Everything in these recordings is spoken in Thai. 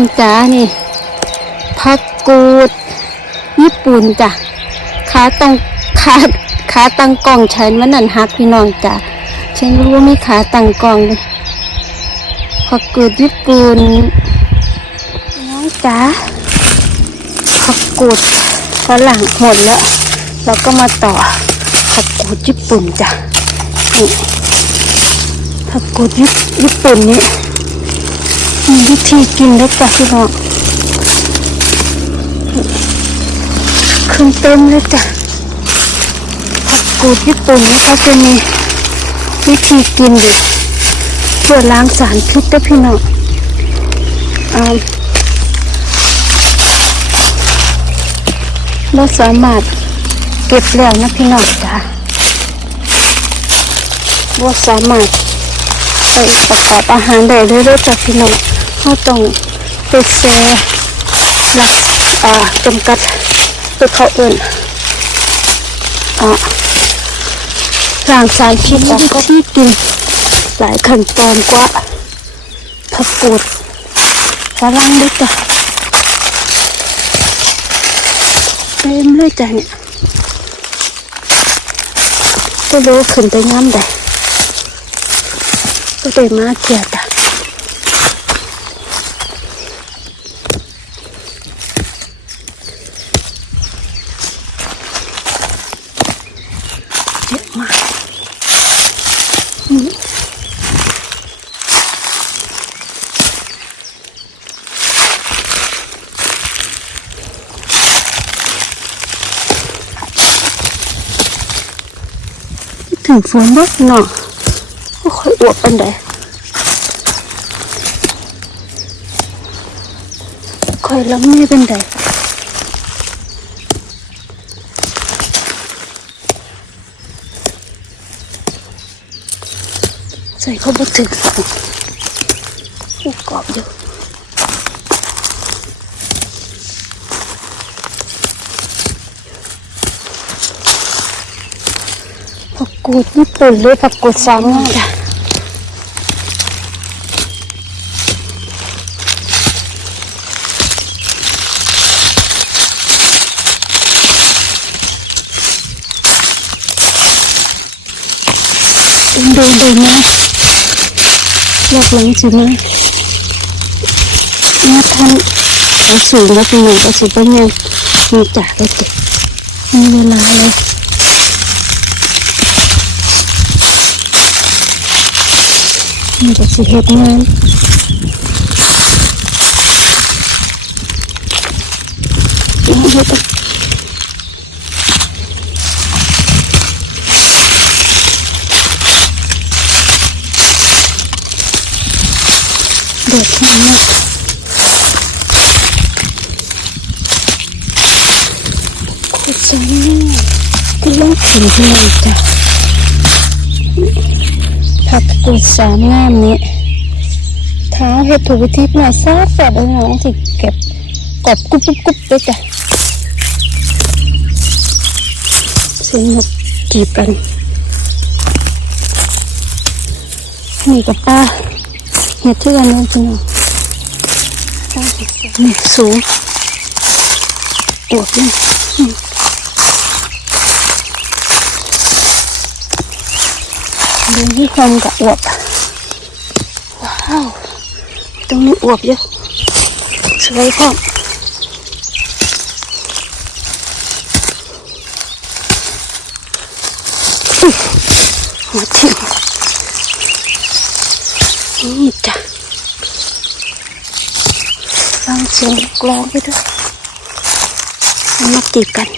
องจ๋านี่ผักกูด ญี่ปุ่นจ้ะขาตรงขาขาตั้งกล้องฉันมันนั่นฮักพี่น้องจ้ะฉันรู้ว่ามีขาตั้งกล้องเลยผักกูดญี่ปุ่นน้องจ๋าผักกูดฝรั่งหมดแล้ว เราก็มาต่อผักกูดญี่ปุ่นจ้ะนี่ผักกูดญี่ญี่ปุ่นนี่ วิธีกินด้วยจ้ะพี่น้องขึ้นเต็มเลยจ้ะกูดญี่ปุ่นเนี่ยเขาจะมีวิธีกิน เพื่อล้างสารพิษด้วยพี่น้องเราสามารถเก็บแล้วนะพี่น้องจ้ะว่าสามารถไปประกอบอาหารได้เรื่อยๆจ้ะพี่น้อง เขาต้องไปแช่รักอ่าจำกัดคือเขาเอื่นอะล้างสารพิษออกก็ที่กินหลายขั้นตอนกว่าผักกูดฝรั่งด้วยจ้ะเต็มเลยจ้ะเนี่ยก็รู้ว่าขึ้นไปน้ำได้ก็ได้มาเกียดจ้ะ เยอะมากนี่ถึงฝนบ้เนาะไม่ค่อยอวบปันใดค่อยล้ำไม่เป็นใด ใส่เข้าไปถึงผู้กรอบอยู่ผักกูดญี่ปุ่นเลยผักกูดสามงาจ้ะดูดูนะ ลอบหลังสินะมาทำเอาสูงแล้วเป็นไงก็สิเป็นยังมีจ่าได้เจ็บมีเวลาเลยมีแต่สิเหตุงาน เด็กมากขุดสองก็เล่นถึงที่ไหนจ้ะผักกูดสามงามนี้เท้าเห็ดถูกวิธีหน่อยซาบแบบนี้น้องที่เก็บกบกุบกุบกุบด้วยจ้ะสนุกกีบกันนี่กับป้า เห็ดที่กันเลยจริงนี่สูงอวบนี่อืมดูที่ความกับอวบว้าวตรงนี้อวบเยอะสวยพ่อมอุ๊ยหัวทิ่ม นี่จ้ะฟังเสียงกลองไปด้วยมาตีกัน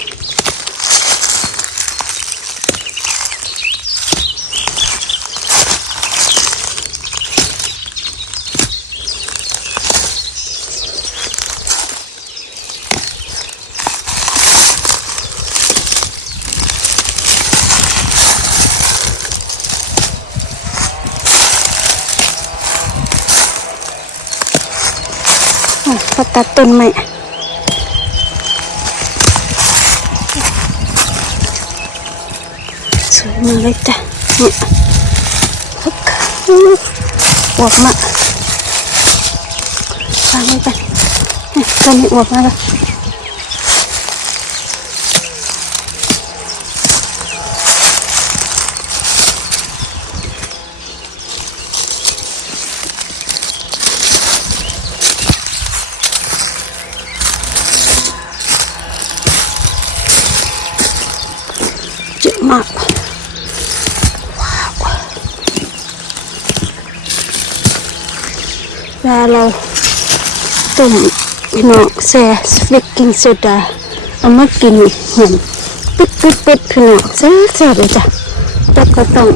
พอตัดต้นไม้สวยมากเลยจ้ะเนี่ยฮึกอู้อวบมากฟังไม่ไปตอนนี้อวบมาแล้ว เยอะมากแล้วเราต้มพี่น้องแซ่สเปกกิ้งโซดาเอามากินเหอมปิดปิดปิดพี่น้องแซ่แซ่เลยจ้ะแต่ก็ต้อง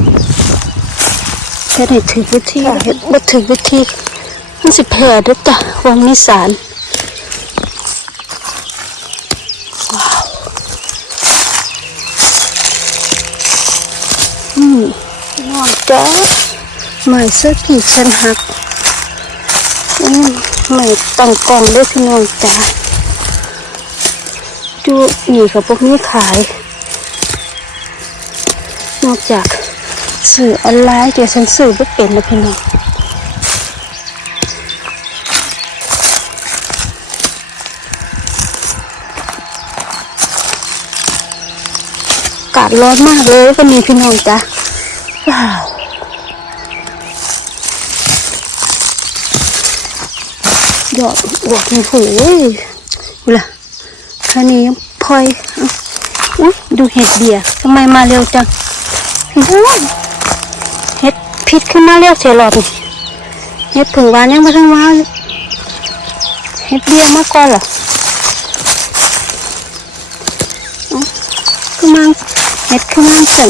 แค่ให้ถือวิธีเฮ็ดบ่ถือวิธีมันสิแพ้เด้วยจ้ะวางมีสารว้าวอืมพี่ นองจ้าหมายเสื้อกี่ฉันหักอืมไม่ต้องกองด้วยพี่น้องจ้าดูนี่เขาพวกนี้ขาย นอกจากสื่อออนไลน์เดี๋ยวฉันสื่อไม่เป็นนะพี่น้องากาศร้อนมากเลยวันนี้พี่น้องจ้า ว้าวยอดอวกมีผูเว้ยดูล่ะท่านี้พลอยเอ้าอุ๊ยดูเห็ดเดียทำไมมาเร็วจังพี่น้องเห็ดพิษขึ้นมาเร็วเสียหลอดนี่เห็ดผึ่งหวานยังไม่ทันมาเลยเห็ดเดียมาก่อนเหรอเอ้าขึ้นมาเห็ดขึ้นมาสั่น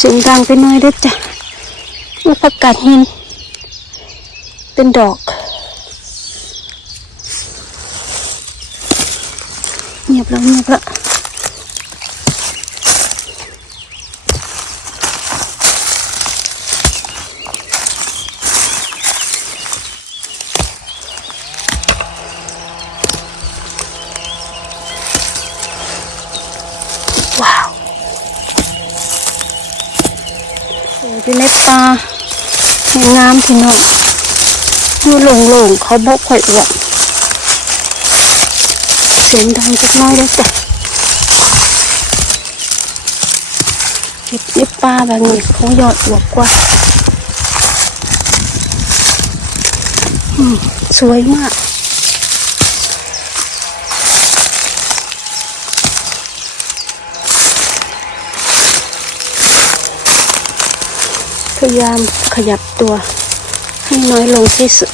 สูงกลางดังไปหน่อยเด้อจ้ะมีผักกาดหิน เป็นดอก เงียบแล้วเงียบแล้วว้าว อยู่ในป่ามีน้ำพี่น้องอยู่โล่งเขาบอกข่อยอว่าเสียงดังจักน้อยแล้วจ้ะเห็ดในป่าแบบนี้เขาหยอดอวบกว่าอืมสวยมาก พยายามขยับตัวให้น้อยลงที่สุด